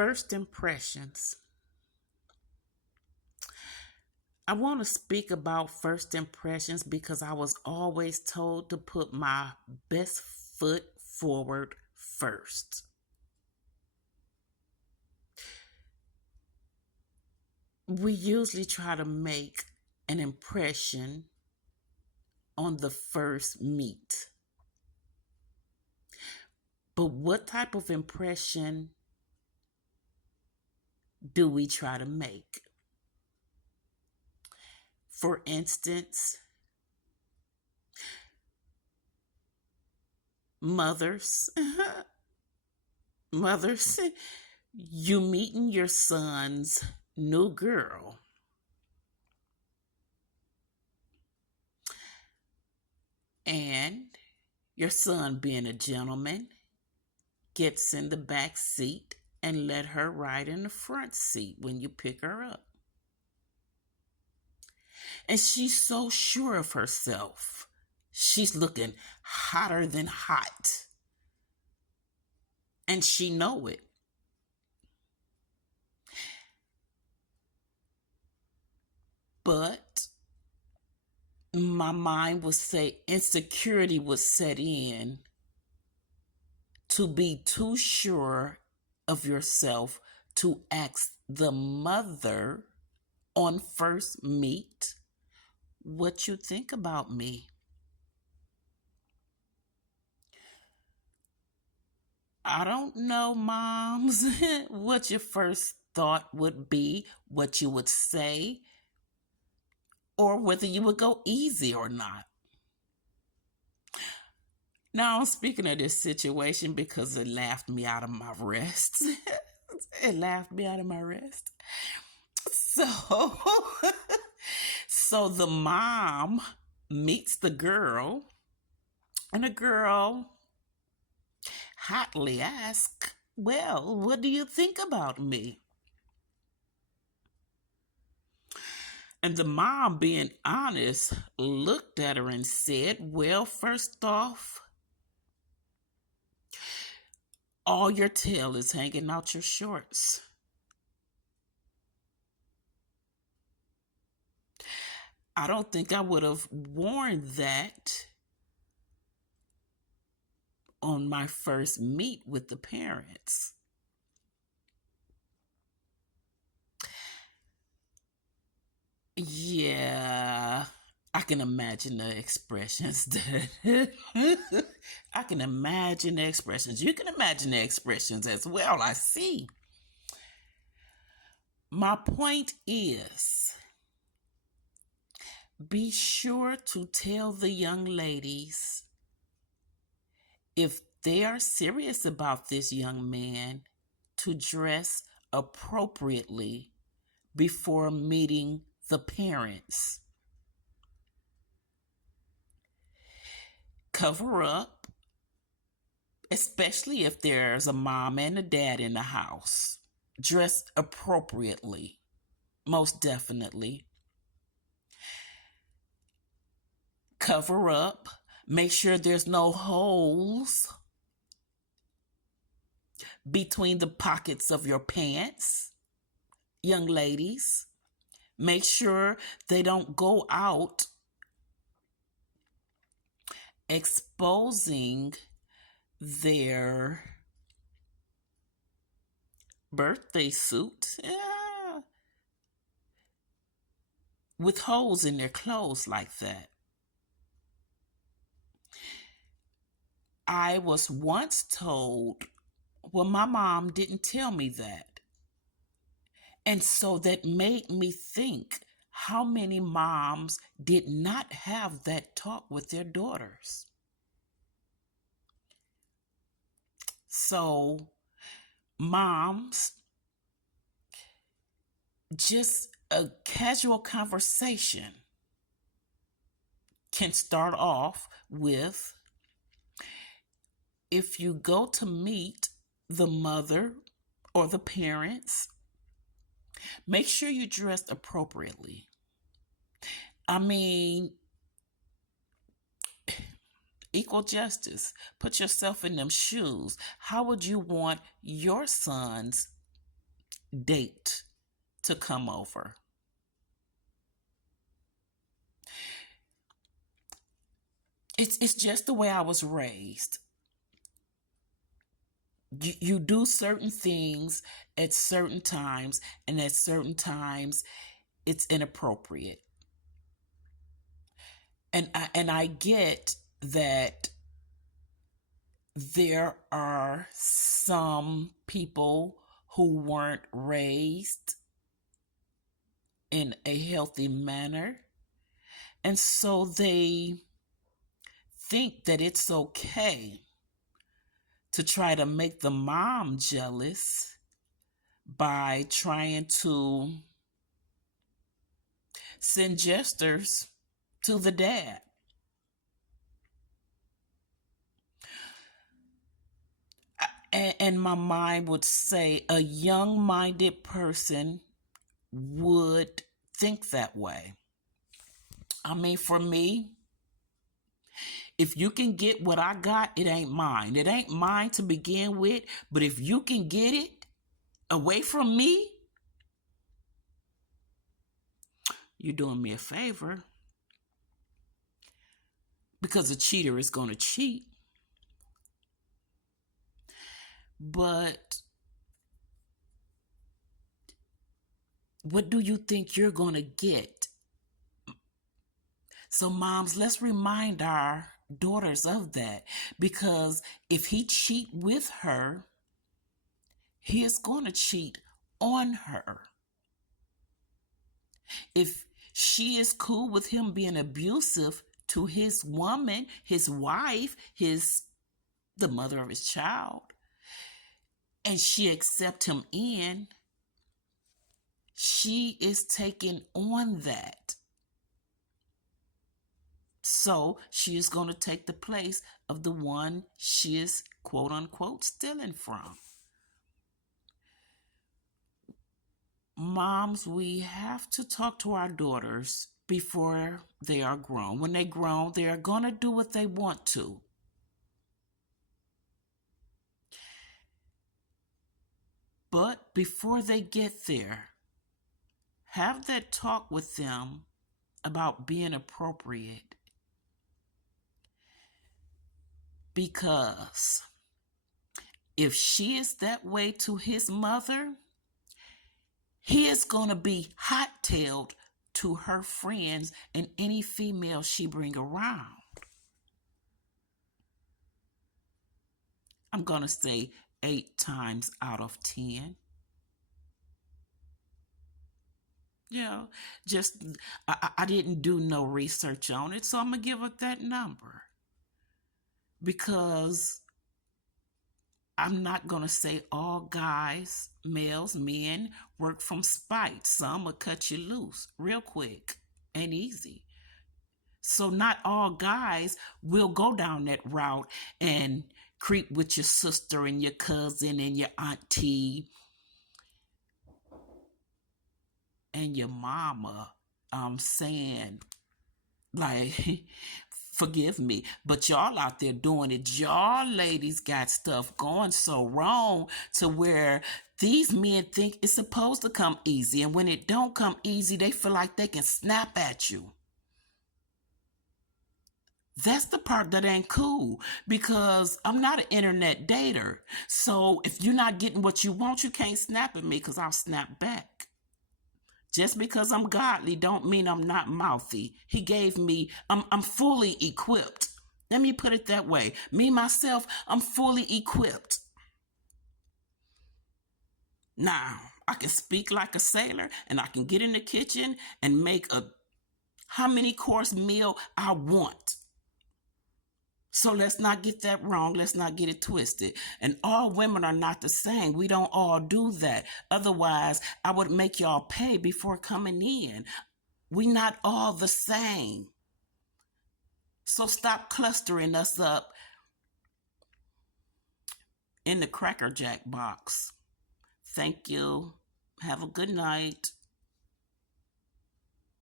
First impressions. I want to speak about first impressions because I was always told to put my best foot forward first. We usually try to make an impression on the first meet. But what type of impression do we try to make? For instance, mothers, mothers, you meeting your son's new girl. And your son, being a gentleman, gets in the back seat and let her ride in the front seat when you pick her up. And she's so sure of herself. She's looking hotter than hot. And she know it. But my mind would say insecurity would set in to be too sure of yourself to ask the mother on first meet what you think about me. I don't know, moms, what your first thought would be, what you would say, or whether you would go easy or not. Now, I'm speaking of this situation because it laughed me out of my rest. It laughed me out of my rest. So, so the mom meets the girl, and the girl hotly asks, "Well, what do you think about me?" And the mom, being honest, looked at her and said, "Well, first off, all your tail is hanging out your shorts." I don't think I would have worn that on my first meet with the parents. Yeah, I can imagine the expressions. I can imagine the expressions. You can imagine the expressions as well, I see. My point is, be sure to tell the young ladies if they are serious about this young man to dress appropriately before meeting the parents. Cover up, especially if there's a mom and a dad in the house. Dress appropriately, most definitely. Cover up, make sure there's no holes between the pockets of your pants. Young ladies, make sure they don't go out exposing their birthday suit with holes in their clothes like that. I was once told, well, my mom didn't tell me that. And so that made me think, how many moms did not have that talk with their daughters? So, moms, just a casual conversation can start off with, if you go to meet the mother or the parents, make sure you dress appropriately. I mean, equal justice. Put yourself in them shoes. How would you want your sons date to come over. It's just the way I was raised. You do certain things at certain times, and at certain times it's inappropriate. And I get that there are some people who weren't raised in a healthy manner, and so they think that it's okay to try to make the mom jealous by trying to send gestures to the dad. And my mind would say a young minded person would think that way. I mean, for me, if you can get what I got, it ain't mine. It ain't mine to begin with, but if you can get it away from me, you're doing me a favor, because a cheater is going to cheat. But what do you think you're going to get? So moms, let's remind our daughters of that, because if he cheat with her, he is going to cheat on her. If she is cool with him being abusive to his woman, his wife, the mother of his child, and she accept him in, she is taking on that. So she is going to take the place of the one she is, quote unquote, stealing from. Moms, we have to talk to our daughters before they are grown. When they grown, they are going to do what they want to. But before they get there, have that talk with them about being appropriate. Because if she is that way to his mother, he is going to be hot-tailed to her friends and any female she bring around. I'm going to say 8 times out of 10. Yeah, just, I didn't do no research on it, so I'm going to give it that number. Because I'm not going to say all guys, males, men work from spite. Some will cut you loose real quick and easy. So not all guys will go down that route and creep with your sister and your cousin and your auntie and your mama. Saying, like, forgive me, but y'all out there doing it. Y'all ladies got stuff going so wrong to where these men think it's supposed to come easy, and when it don't come easy, they feel like they can snap at you. That's the part that ain't cool, because I'm not an internet dater. So if you're not getting what you want, you can't snap at me, because I'll snap back. Just because I'm godly don't mean I'm not mouthy. He gave me, I'm fully equipped. Let me put it that way. Me, myself, I'm fully equipped. Now, I can speak like a sailor, and I can get in the kitchen and make a how many course meal I want. So let's not get that wrong. Let's not get it twisted. And all women are not the same. We don't all do that. Otherwise, I would make y'all pay before coming in. We not all the same. So stop clustering us up in the Cracker Jack box. Thank you. Have a good night.